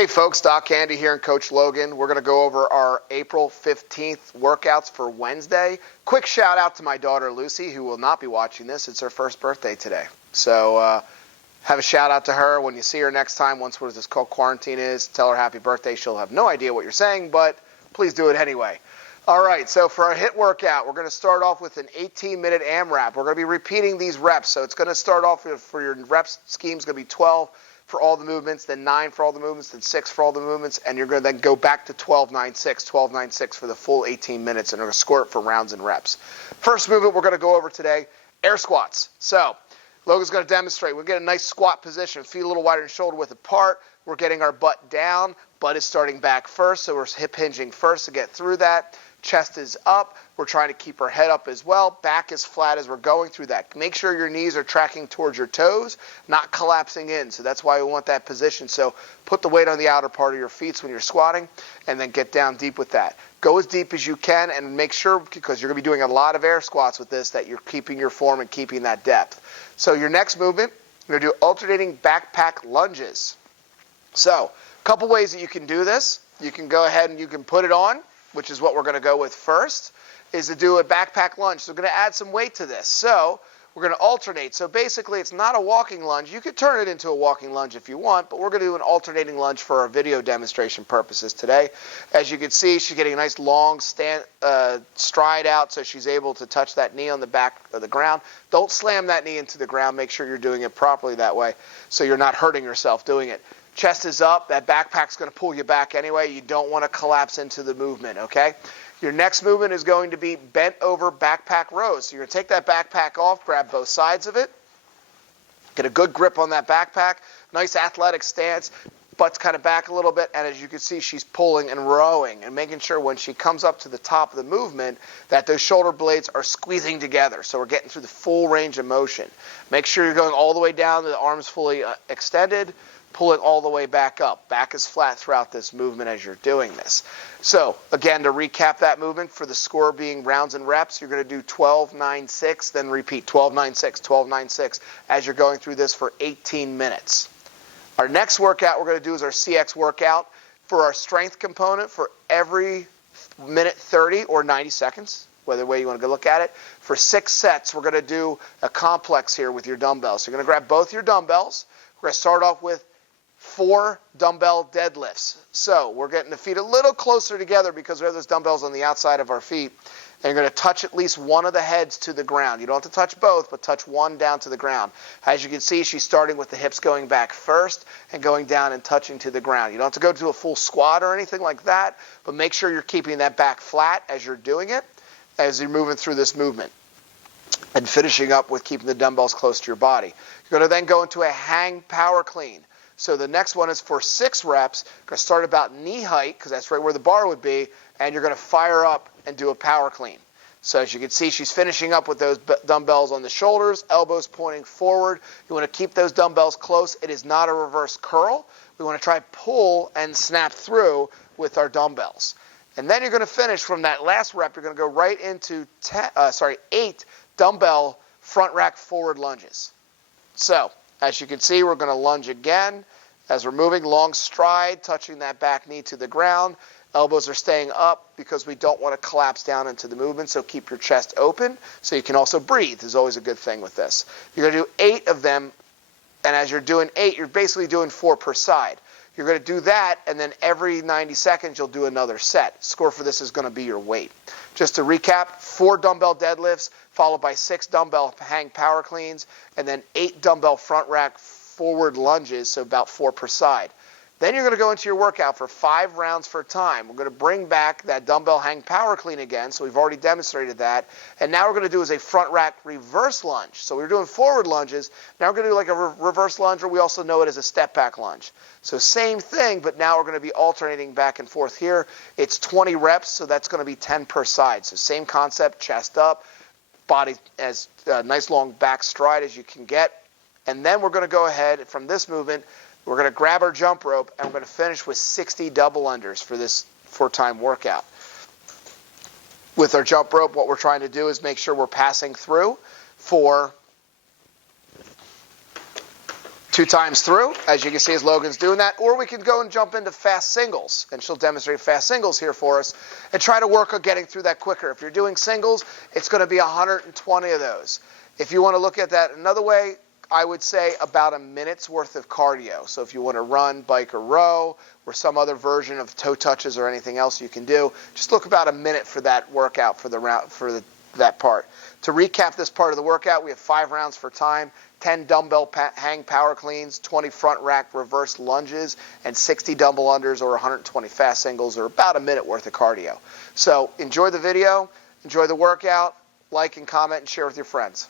Hey folks, Doc Andy here and Coach Logan. We're going to go over our April 15th workouts for Wednesday. Quick shout out to my daughter Lucy, who will not be watching this. It's her first birthday today. So have a shout out to her. When you see her next time, once what this called quarantine is, tell her happy birthday. She'll have no idea what you're saying, but please do it anyway. All right, so for our HIIT workout, we're going to start off with an 18-minute AMRAP. We're going to be repeating these reps. So it's going to start off for your reps scheme is going to be 12 for all the movements, then 9 for all the movements, then 6 for all the movements, and you're going to then go back to 12-9-6, 12-9-6 for the full 18 minutes, and we're going to score it for rounds and reps. First movement we're going to go over today, air squats. So Logan's going to demonstrate. We'll get a nice squat position, feet a little wider and shoulder width apart. We're getting our butt down. Butt is starting back first, so we're hip hinging first to get through that. Chest is up. We're trying to keep our head up as well. Back is flat as we're going through that. Make sure your knees are tracking towards your toes, not collapsing in. So that's why we want that position. So put the weight on the outer part of your feet when you're squatting, and then get down deep with that. Go as deep as you can, and make sure, because you're going to be doing a lot of air squats with this, that you're keeping your form and keeping that depth. So your next movement, you're going to do alternating backpack lunges. So a couple ways that you can do this. You can go ahead and you can put it on, which is what we're going to go with first, is to do a backpack lunge. So we're going to add some weight to this. So we're going to alternate. So basically it's not a walking lunge. You could turn it into a walking lunge if you want, but we're going to do an alternating lunge for our video demonstration purposes today. As you can see, she's getting a nice long stride out so she's able to touch that knee on the back of the ground. Don't slam that knee into the ground. Make sure you're doing it properly that way so you're not hurting yourself doing it. Chest is up. That backpack's going to pull you back anyway. You don't want to collapse into the movement, okay? Your next movement is going to be bent over backpack rows. So you're going to take that backpack off, grab both sides of it, get a good grip on that backpack, nice athletic stance, butt's kind of back a little bit, and as you can see, she's pulling and rowing and making sure when she comes up to the top of the movement that those shoulder blades are squeezing together. So we're getting through the full range of motion. Make sure you're going all the way down, the arms fully extended, pull it all the way back up. Back is flat throughout this movement as you're doing this. So, again, to recap that movement, for the score being rounds and reps, you're going to do 12-9-6, then repeat 12-9-6, 12-9-6 as you're going through this for 18 minutes. Our next workout we're going to do is our CX workout. For our strength component, for every minute 30 or 90 seconds, whether way you want to go look at it, for 6 sets, we're going to do a complex here with your dumbbells. So you're going to grab both your dumbbells. We're going to start off with 4 dumbbell deadlifts. So we're getting the feet a little closer together because we have those dumbbells on the outside of our feet. And you're going to touch at least one of the heads to the ground. You don't have to touch both, but touch one down to the ground. As you can see, she's starting with the hips going back first and going down and touching to the ground. You don't have to go to a full squat or anything like that, but make sure you're keeping that back flat as you're doing it, as you're moving through this movement. And finishing up with keeping the dumbbells close to your body. You're going to then go into a hang power clean. So the next one is for 6 reps. You're going to start about knee height, because that's right where the bar would be, and you're going to fire up and do a power clean. So as you can see, she's finishing up with those dumbbells on the shoulders, elbows pointing forward. You want to keep those dumbbells close. It is not a reverse curl. We want to try pull and snap through with our dumbbells. And then you're going to finish from that last rep. You're going to go right into 8 dumbbell front rack forward lunges. So as you can see, we're going to lunge again. As we're moving, long stride, touching that back knee to the ground. Elbows are staying up because we don't want to collapse down into the movement, so keep your chest open so you can also breathe is always a good thing with this. You're going to do 8 of them, and as you're doing 8, you're basically doing 4 per side. You're going to do that, and then every 90 seconds you'll do another set. Score for this is going to be your weight. Just to recap, 4 dumbbell deadlifts, followed by 6 dumbbell hang power cleans, and then 8 dumbbell front rack forward lunges, so about 4 per side. Then you're going to go into your workout for 5 rounds for time. We're going to bring back that dumbbell hang power clean again, so we've already demonstrated that. And now we're going to do is a front rack reverse lunge. So we were doing forward lunges. Now we're going to do like a reverse lunge, or we also know it as a step back lunge. So same thing, but now we're going to be alternating back and forth here. It's 20 reps, so that's going to be 10 per side. So same concept, chest up, body as nice long back stride as you can get. And then we're going to go ahead from this movement. We're going to grab our jump rope, and we're going to finish with 60 double unders for this 4-time workout. With our jump rope, what we're trying to do is make sure we're passing through for 2 2 times through, as you can see as Logan's doing that, or we can go and jump into fast singles, and she'll demonstrate fast singles here for us, and try to work on getting through that quicker. If you're doing singles, it's going to be 120 of those. If you want to look at that another way, I would say about a minute's worth of cardio. So if you want to run, bike, or row, or some other version of toe touches or anything else you can do, just look about a minute for that workout for that part. To recap this part of the workout, we have 5 rounds for time, 10 dumbbell hang power cleans, 20 front rack reverse lunges, and 60 dumbbell unders or 120 fast singles, or about a minute worth of cardio. So enjoy the video, enjoy the workout, like and comment and share with your friends.